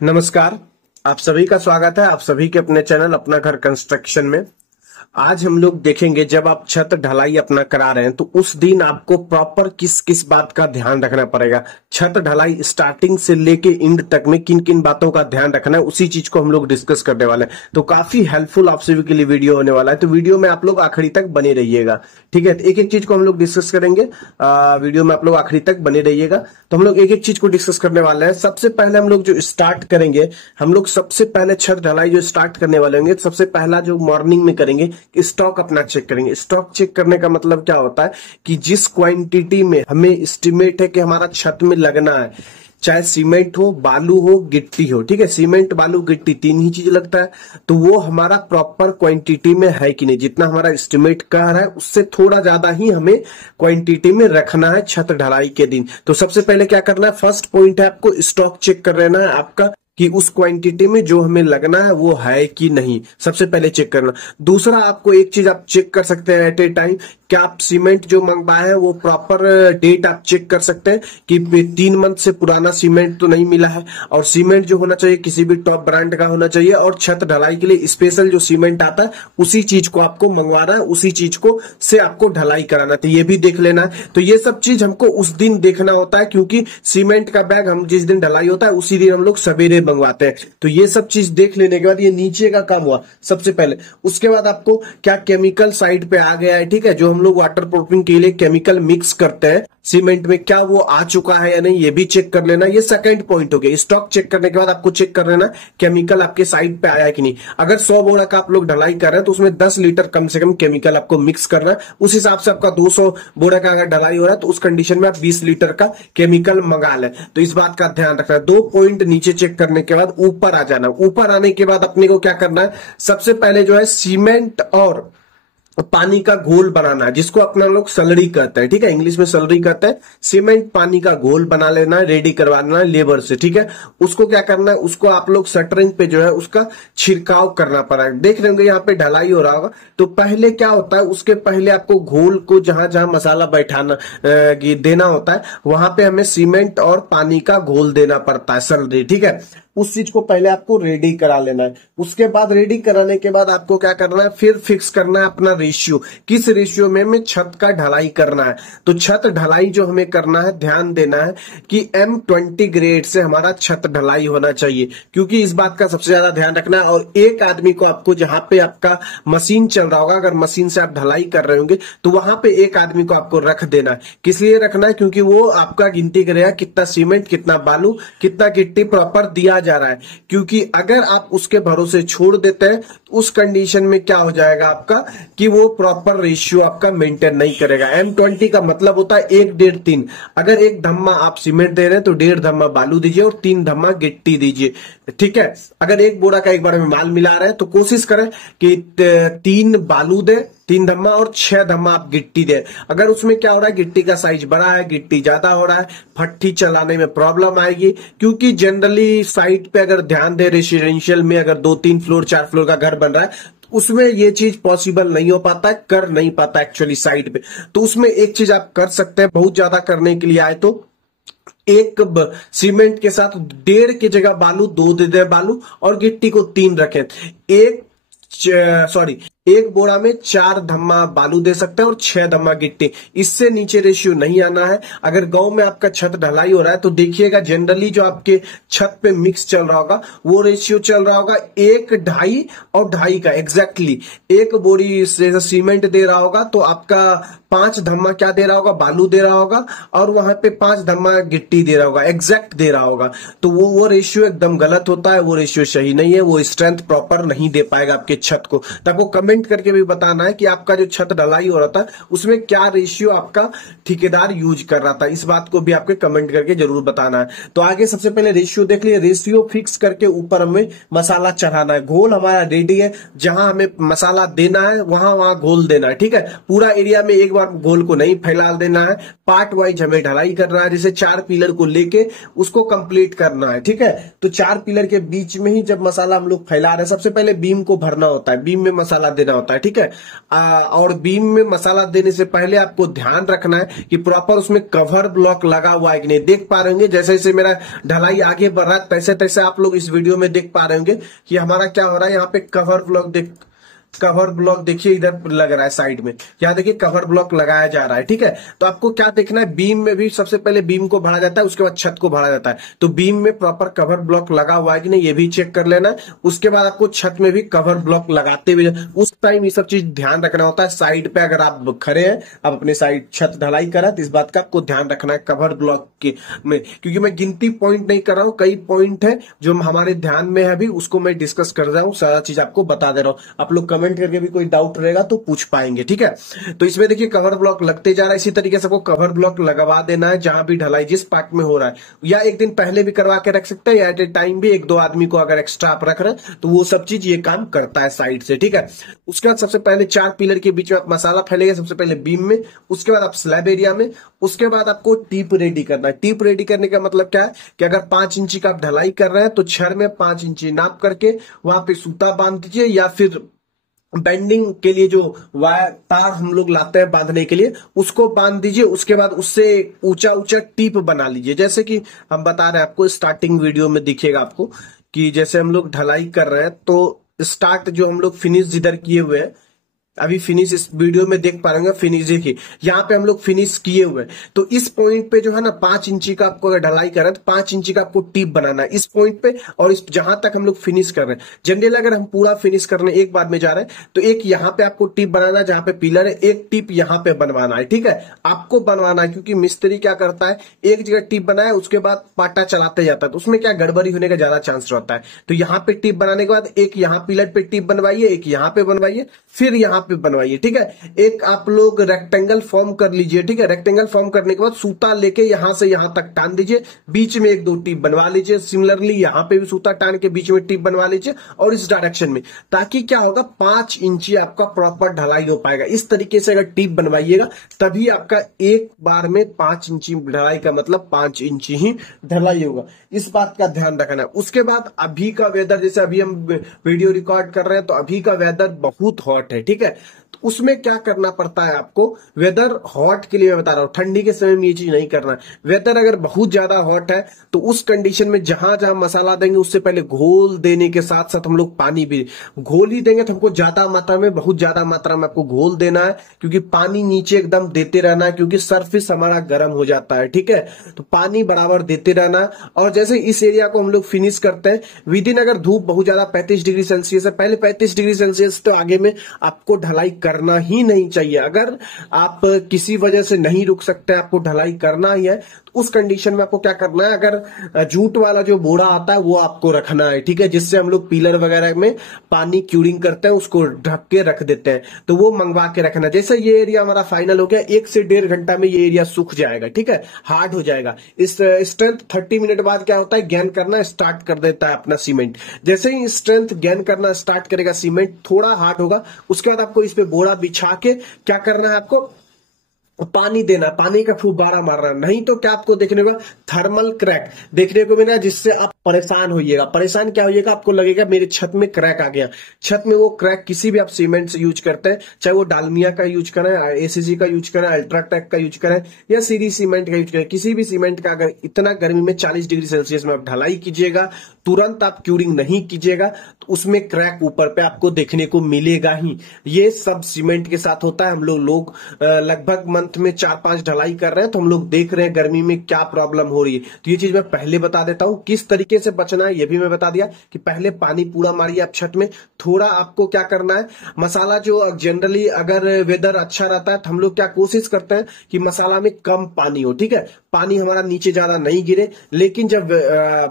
नमस्कार। आप सभी का स्वागत है आप सभी के अपने चैनल अपना घर कंस्ट्रक्शन में। आज हम लोग देखेंगे जब आप छत ढलाई अपना करा रहे हैं तो उस दिन आपको प्रॉपर किस किस बात का ध्यान रखना पड़ेगा। छत ढलाई स्टार्टिंग से लेके एंड तक में किन किन बातों का ध्यान रखना है उसी चीज को हम लोग डिस्कस करने वाले हैं। तो काफी हेल्पफुल आप सभी के लिए वीडियो होने वाला है, तो वीडियो में आप लोग आखिरी तक बने रहिएगा। ठीक है, एक एक चीज को हम लोग डिस्कस करेंगे। वीडियो में आप लोग आखिरी तक बने रहिएगा। तो हम लोग एक एक चीज को डिस्कस करने वाले हैं। सबसे पहले हम लोग जो स्टार्ट करेंगे, हम लोग सबसे पहले छत ढलाई जो स्टार्ट करने वाले होंगे, सबसे पहला जो मॉर्निंग में करेंगे स्टॉक अपना चेक करेंगे। स्टॉक चेक करने का मतलब क्या होता है कि जिस क्वांटिटी में हमें एस्टिमेट है कि हमारा छत में लगना है, चाहे सीमेंट हो, बालू हो, गिट्टी हो, ठीक है, सीमेंट बालू गिट्टी तीन ही चीज लगता है, तो वो हमारा प्रॉपर क्वांटिटी में है कि नहीं। जितना हमारा एस्टिमेट कह रहा है उससे थोड़ा ज्यादा ही हमें क्वांटिटी में रखना है छत ढलाई के दिन। तो सबसे पहले क्या करना है, फर्स्ट पॉइंट है आपको स्टॉक चेक कर लेना है आपका कि उस क्वांटिटी में जो हमें लगना है वो है कि नहीं, सबसे पहले चेक करना। दूसरा, आपको एक चीज आप चेक कर सकते हैं एट ए टाइम, क्या आप सीमेंट जो मंगवाए हैं वो प्रॉपर डेट आप चेक कर सकते हैं कि 3 मंथ से पुराना सीमेंट तो नहीं मिला है। और सीमेंट जो होना चाहिए किसी भी टॉप ब्रांड का होना चाहिए, और छत ढलाई के लिए स्पेशल जो सीमेंट आता है उसी चीज को आपको मंगवाना है, उसी चीज को से आपको ढलाई कराना है, तो ये भी देख लेना है। तो ये सब चीज हमको उस दिन देखना होता है, क्योंकि सीमेंट का बैग हम जिस दिन ढलाई होता है उसी दिन हम लोग सवेरे मंगवाते हैं। तो ये सब चीज देख लेने के बाद ये नीचे का काम हुआ सबसे पहले। उसके बाद आपको क्या केमिकल साइड पे आ गया है, ठीक है, जो हम लोग वाटर प्रूफिंग के लिए केमिकल मिक्स करते हैं सीमेंट में, क्या वो आ चुका है या नहीं, ये भी चेक कर लेना। ये सेकंड पॉइंट हो गया। स्टॉक चेक करने के बाद आपको चेक कर लेना केमिकल आपके साइड पे आया है कि नहीं। अगर 100 बोरा का आप लोग ढलाई कर रहे हैं तो उसमें 10 लीटर कम से कम केमिकल आपको मिक्स करना है। उस हिसाब से आपका 200 बोरा का अगर ढलाई हो रहा है तो उस कंडीशन में आप 20 लीटर का केमिकल मंगा लें। तो इस बात का ध्यान रखना है। 2 पॉइंट नीचे चेक करने के बाद ऊपर आ जाना। ऊपर आने के बाद अपने को क्या करना है, सबसे पहले जो है सीमेंट और पानी का घोल बनाना है, जिसको अपना लोग सलरी कहते हैं, ठीक है, इंग्लिश में सलरी कहते हैं। सीमेंट पानी का घोल बना लेना है, रेडी करवाना है लेबर से, ठीक है। उसको क्या करना है, उसको आप लोग शटरिंग पे जो है उसका छिड़काव करना पड़ा है। देख रहे होंगे यहाँ पे ढलाई हो रहा होगा, तो पहले क्या होता है, उसके पहले आपको घोल को जहां जहां मसाला बैठाना देना होता है वहां पे हमें सीमेंट और पानी का घोल देना पड़ता है, सलरी, ठीक है। उस चीज को पहले आपको रेडी करा लेना है। उसके बाद रेडी कराने के बाद आपको क्या करना है, फिर फिक्स करना है अपना रेशियो, किस रेशियो में हमें छत का ढलाई करना है। तो छत ढलाई जो हमें करना है, ध्यान देना है कि M20 ग्रेड से हमारा छत ढलाई होना चाहिए, क्योंकि इस बात का सबसे ज्यादा ध्यान रखना है। और एक आदमी को आपको जहां पे आपका मशीन चल रहा होगा, अगर मशीन से आप ढलाई कर रहे होंगे तो वहां पे एक आदमी को आपको रख देना है। किस लिए रखना है, क्योंकि वो आपका गिनती करेगा कितना सीमेंट, कितना बालू, कितना गिट्टी प्रॉपर दिया जा रहा है। क्योंकि अगर आप उसके भरोसे छोड़ देते हैं उस कंडीशन में क्या हो जाएगा आपका कि वो प्रॉपर रेशियो आपका मेंटेन नहीं करेगा। M20 का मतलब होता है 1, 1.5, 3। अगर एक धम्मा आप सीमेंट दे रहे हैं तो 1.5 धम्मा बालू दीजिए और 3 धम्मा गिट्टी दीजिए, ठीक है। अगर एक बोरा का एक बार में माल मिला रहे हैं तो कोशिश करें कि 3 बालू दे, 3 धम्मा और 6 धम्मा आप गिट्टी दे। अगर उसमें क्या हो रहा है, गिट्टी का साइज बड़ा है, गिट्टी ज्यादा हो रहा है, फट्टी चलाने में प्रॉब्लम आएगी। क्योंकि जनरली साइट पे अगर ध्यान दे, रेसिडेंशियल में अगर 2, 3 फ्लोर 4 फ्लोर का घर बन रहा है उसमें ये चीज पॉसिबल नहीं हो पाता है, कर नहीं पाता एक्चुअली साइड पे। तो उसमें एक चीज आप कर सकते हैं, बहुत ज्यादा करने के लिए आए तो एक सीमेंट के साथ 1.5 की जगह बालू 2 दे दे बालू, और गिट्टी को 3 रखें। एक बोरा में 4 धम्मा बालू दे सकते हैं और 6 धम्मा गिट्टी, इससे नीचे रेशियो नहीं आना है। अगर गांव में आपका छत ढलाई हो रहा है तो देखिएगा जनरली जो आपके छत पे मिक्स चल रहा होगा वो रेशियो चल रहा होगा 1, 2.5 और 2.5 का एग्जैक्टली। एक बोरी से सीमेंट दे रहा होगा तो आपका 5 धम्मा क्या दे रहा होगा, बालू दे रहा होगा, और वहां पे 5 धम्मा गिट्टी दे रहा होगा, एग्जैक्ट दे रहा होगा। तो वो रेशियो एकदम गलत होता है, वो रेशियो सही नहीं है, वो स्ट्रेंथ प्रॉपर नहीं दे पाएगा आपके छत को। तो आपको कमेंट करके भी बताना है कि आपका जो छत ढलाई हो रहा था उसमें क्या रेशियो आपका ठेकेदार यूज कर रहा था, इस बात को भी आपके कमेंट करके जरूर बताना है। तो आगे सबसे पहले रेशियो देख लिए, रेशियो फिक्स करके ऊपर हमें मसाला चढ़ाना है। घोल हमारा रेडी है, जहां हमें मसाला देना है वहां घोल देना है, ठीक है। पूरा एरिया में एक बार घोल को नहीं फैला देना है, पार्ट वाइज हमें ढलाई करना है। जैसे 4 पिलर को लेके उसको कंप्लीट करना है, ठीक है। तो 4 पिलर के बीच में ही जब मसाला हम लोग फैला रहे हैं, सबसे पहले बीम को भरना होता है, बीम में मसाला देना देना होता है, ठीक है। और बीम में मसाला देने से पहले आपको ध्यान रखना है कि प्रॉपर उसमें कवर ब्लॉक लगा हुआ है कि नहीं। देख पा रहे होंगे जैसे जैसे मेरा ढलाई आगे बढ़ रहा है तैसे तैसे आप लोग इस वीडियो में देख पा रहे होंगे कि हमारा क्या हो रहा है। यहाँ पे कवर ब्लॉक देखिए इधर लग रहा है साइड में, यहाँ देखिए कवर ब्लॉक लगाया जा रहा है, ठीक है। तो आपको क्या देखना है, बीम में भी सबसे पहले बीम को भरा जाता है, उसके बाद छत को भरा जाता है। तो बीम में प्रॉपर कवर ब्लॉक लगा हुआ है कि नहीं ये भी चेक कर लेना है। उसके बाद आपको छत में भी कवर ब्लॉक लगाते हुए उस टाइम ये सब चीज ध्यान रखना होता है। साइड पे अगर आप खड़े हैं, आप अपने साइड छत ढलाई करा, तो इस बात का आपको ध्यान रखना है कवर ब्लॉक के में, क्योंकि मैं गिनती पॉइंट नहीं कर रहा हूँ, कई पॉइंट है जो हमारे ध्यान में है अभी, उसको मैं डिस्कस कर रहा हूँ, सारा चीज आपको बता दे रहा हूँ। आप लोग कमेंट करके भी कोई डाउट रहेगा तो पूछ पाएंगे, ठीक है। तो इसमें देखिए कवर ब्लॉक लगते जा रहा है, इसी तरीके से आपको कवर ब्लॉक लगवा देना है जहां भी ढलाई जिस पार्ट में हो रहा है, या एक दिन पहले भी करवा के रख सकते हैं, या एट ए टाइम भी एक दो आदमी को अगर एक्स्ट्रा आप रख रहे हैं तो वो सब चीज ये काम करता है साइड से, ठीक है। उसके बाद सबसे पहले 4 पिलर के बीच में आप मसाला फैलेगा, सबसे पहले बीम में, उसके बाद आप स्लैब एरिया में, उसके बाद आपको टीप रेडी करना है। टीप रेडी करने का मतलब क्या है कि अगर 5 इंची का आप ढलाई कर रहे हैं तो छड़ में 5 इंची नाप करके वहां पे सूता बांध दीजिए, या फिर बेंडिंग के लिए जो वायर तार हम लोग लाते हैं बांधने के लिए उसको बांध दीजिए। उसके बाद उससे ऊंचा ऊंचा टीप बना लीजिए, जैसे कि हम बता रहे हैं आपको, स्टार्टिंग वीडियो में दिखेगा आपको कि जैसे हम लोग ढलाई कर रहे हैं तो स्टार्ट जो हम लोग फिनिश जिधर किए हुए हैं, अभी फिनिश इस वीडियो में देख पा रहे हैं, फिनिश देखिए यहाँ पे हम लोग फिनिश किए हुए हैं। तो इस पॉइंट पे जो है ना 5 इंची का आपको अगर ढलाई कर रहे हैं तो 5 इंची का आपको टीप बनाना है इस पॉइंट पे, और इस जहां तक हम लोग फिनिश कर रहे हैं। जनरली अगर हम पूरा फिनिश करने एक बार में जा रहे हैं तो एक यहाँ पे आपको टीप बनाना है जहां पे पिलर है, एक टीप यहाँ पे बनवाना है, ठीक है। आपको बनवाना है क्योंकि मिस्त्री क्या करता है, एक जगह टीप बनाया उसके बाद पाटा चलाते जाता है, तो उसमें क्या गड़बड़ी होने का ज्यादा चांस रहता है। तो यहाँ पे टीप बनाने के बाद एक यहाँ पिलर पे टीप बनवाइए, एक यहाँ पे बनवाइए, फिर यहाँ पे बनवाइए, ठीक है। एक आप लोग रेक्टेंगल फॉर्म कर लीजिए, ठीक है। रेक्टेंगल फॉर्म करने के बाद सूता लेके यहां से यहां तक टान दीजिए, बीच में 1-2 टीप बनवा लीजिए। सिमिलरली यहां पे भी सूता टान के बीच में टीप बनवा लीजिए, और इस डायरेक्शन में, ताकि क्या होगा 5 इंची आपका प्रॉपर ढलाई हो पाएगा। इस तरीके से अगर टीप बनवाइएगा तभी आपका एक बार में 5 इंची ढलाई का मतलब 5 इंची ही ढलाई होगा, इस बात का ध्यान रखना है। उसके बाद अभी का वेदर, जैसे अभी हम वीडियो रिकॉर्ड कर रहे हैं तो अभी का वेदर बहुत हॉट है, ठीक है। तो उसमें क्या करना पड़ता है आपको, वेदर हॉट के लिए मैं बता रहा हूं, ठंडी के समय में ये चीज नहीं करना है। वेदर अगर बहुत ज्यादा हॉट है तो उस कंडीशन में जहां जहां मसाला देंगे उससे पहले घोल देने के साथ साथ हम लोग पानी भी घोल ही देंगे, तो हमको ज्यादा मात्रा में, बहुत ज्यादा मात्रा में आपको घोल देना है, क्योंकि पानी नीचे एकदम देते रहना है, क्योंकि सरफेस हमारा गर्म हो जाता है, ठीक है। तो पानी बराबर देते रहना है। और जैसे इस एरिया को हम लोग फिनिश करते हैं विद इन, अगर धूप बहुत ज्यादा 35 डिग्री सेल्सियस है, पहले 35 डिग्री सेल्सियस तो आगे में आपको ढलाई करना ही नहीं चाहिए। अगर आप किसी वजह से नहीं रुक सकते, आपको ढलाई करना ही है, तो उस कंडीशन में आपको क्या करना है, अगर जूट वाला जो बोरा आता है वो आपको रखना है, ठीक है, जिससे हम लोग पिलर वगैरह में पानी क्यूरिंग करते हैं उसको ढक के रख देते हैं, तो वो मंगवा के रखना। जैसे ये एरिया हमारा फाइनल हो गया, 1 से 1.5 घंटा में ये एरिया सूख जाएगा, ठीक है, हार्ड हो जाएगा। इस स्ट्रेंथ 30 मिनट बाद क्या होता है, गेन करना स्टार्ट कर देता है अपना सीमेंट। जैसे ही स्ट्रेंथ गेन करना स्टार्ट करेगा, सीमेंट थोड़ा हार्ड होगा, उसके बाद आपको इस पे बोरा बिछा के क्या करना है, आपको पानी देना, पानी का फुब्बारा मारना। नहीं तो क्या आपको देखने को थर्मल क्रैक देखने को मिला, जिससे आप परेशान होइएगा। परेशान क्या होइएगा, आपको लगेगा मेरे छत में क्रैक आ गया। छत में वो क्रैक किसी भी आप सीमेंट से यूज करते हैं, चाहे वो डालमिया का यूज करें, एसीसी का यूज करें, अल्ट्राटेक का यूज करें, या सीरी सीमेंट का यूज करें, किसी भी सीमेंट का अगर इतना गर्मी में 40 डिग्री सेल्सियस में आप ढलाई कीजिएगा, तुरंत आप क्यूरिंग नहीं कीजिएगा, तो उसमें क्रैक ऊपर पे आपको देखने को मिलेगा ही। ये सब सीमेंट के साथ होता है। हम लोग लगभग मंथ में 4-5 ढलाई कर रहे हैं, तो हम लोग देख रहे हैं गर्मी में क्या प्रॉब्लम हो रही है। तो ये चीज मैं पहले बता देता हूं, किस तरीके से बचना है ये भी मैं बता दिया कि पहले पानी पूरा मारिए आप छत में। थोड़ा आपको क्या करना है, मसाला जो जनरली अगर वेदर अच्छा रहता है तो हम लोग क्या कोशिश करते हैं कि मसाला में कम पानी हो, ठीक है, पानी हमारा नीचे ज्यादा नहीं गिरे। लेकिन जब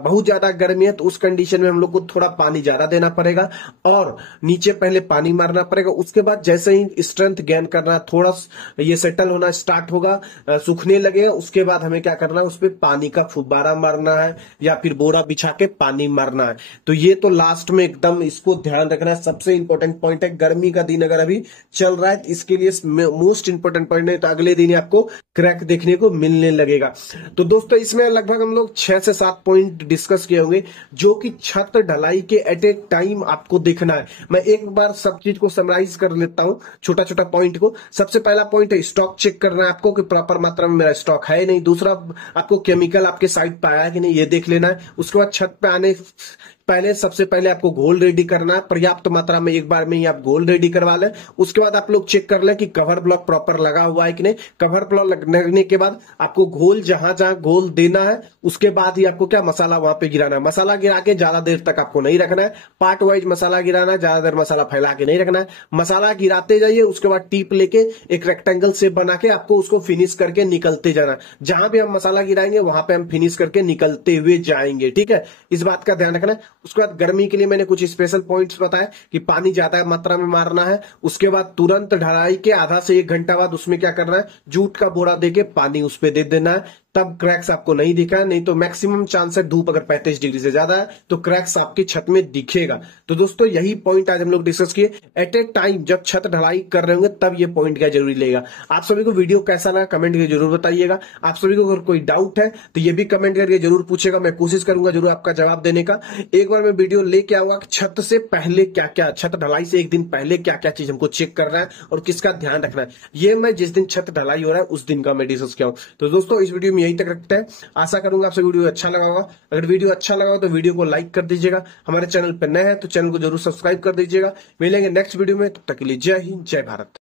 बहुत ज्यादा गर्मी है तो उस कंडीशन में हम लोग को थोड़ा पानी ज्यादा देना पड़ेगा, और नीचे पहले पानी मारना पड़ेगा। उसके बाद जैसे ही स्ट्रेंथ गेन करना, थोड़ा ये सेटल होना स्टार्ट होगा, सूखने लगेगा, उसके बाद हमें क्या करना है, उस पर पानी का फुब्बारा मारना है, या फिर बोरा बिछा के पानी मारना है। तो ये तो लास्ट में एकदम इसको ध्यान रखना है, सबसे इंपॉर्टेंट पॉइंट है। गर्मी का दिन अगर अभी चल रहा है तो इसके लिए मोस्ट इंपॉर्टेंट पॉइंट है, तो अगले दिन आपको क्रैक देखने को मिलने लगेगा। दिखेगा। तो दोस्तों इसमें लगभग हम लोग 6 से 7 पॉइंट डिस्कस किए होंगे जो कि छत ढलाई के एट ए टाइम आपको देखना है। मैं एक बार सब चीज को समराइज कर लेता हूं, छोटा छोटा पॉइंट को। सबसे पहला पॉइंट है स्टॉक चेक करना है आपको कि प्रॉपर मात्रा में मेरा स्टॉक है नहीं। दूसरा, आपको केमिकल आपके साइट पे आया है कि नहीं ये देख लेना है। उसके बाद छत पे आने पहले सबसे पहले आपको घोल रेडी करना है, पर्याप्त मात्रा में एक बार में ही आप घोल रेडी करवा लें। उसके बाद आप लोग चेक कर लें कि कवर ब्लॉक प्रॉपर लगा हुआ है कि नहीं। कवर ब्लॉक लगने के बाद आपको घोल जहां जहां घोल देना है उसके बाद ही आपको क्या मसाला वहां पे गिराना है। मसाला गिरा के ज्यादा देर तक आपको नहीं रखना है, पार्ट वाइज मसाला गिराना है, ज्यादा देर मसाला फैला के नहीं रखना है। मसाला गिराते जाइए, उसके बाद टीप लेके एक रेक्टेंगल शेप बना के आपको उसको फिनिश करके निकलते जाना। जहां भी हम मसाला गिराएंगे वहां पे हम फिनिश करके निकलते हुए जाएंगे, ठीक है। इस बात का ध्यान रखना है। उसके बाद गर्मी के लिए मैंने कुछ स्पेशल पॉइंट्स बताए कि पानी ज्यादा मात्रा में मारना है। उसके बाद तुरंत ढलाई के आधा से 1 घंटा बाद उसमें क्या करना है, जूट का बोरा देके पानी उस पर दे देना है। तब क्रैक्स आपको नहीं दिखा, नहीं तो मैक्सिमम चांस है धूप अगर 35 डिग्री से ज्यादा है तो क्रैक्स आपकी छत में दिखेगा। तो दोस्तों यही पॉइंट आज हम लोग डिस्कस किए। एट ए टाइम जब छत ढलाई कर रहे होंगे तब ये पॉइंट क्या जरूरी लेगा। आप सभी को वीडियो कैसा लगा कमेंट करके जरूर बताइएगा। आप सभी को अगर कोई डाउट है तो ये भी कमेंट करके जरूर पूछेगा, मैं कोशिश करूंगा जरूर आपका जवाब देने का। एक बार मैं वीडियो लेके आऊंगा छत से पहले क्या क्या, छत ढलाई से एक दिन पहले क्या क्या चीज हमको चेक करना है और किसका ध्यान रखना है। ये मैं जिस दिन छत ढलाई हो रहा है उस दिन का मैं डिस्कस किया हूं। तो दोस्तों इस वीडियो में यही तक रखते हैं। आशा करूंगा आपसे वीडियो अच्छा लगा होगा। अगर वीडियो अच्छा लगा हो तो वीडियो को लाइक कर दीजिएगा। हमारे चैनल पर नए हैं तो चैनल को जरूर सब्सक्राइब कर दीजिएगा। मिलेंगे नेक्स्ट वीडियो में, तब तक के लिए जय हिंद जय भारत।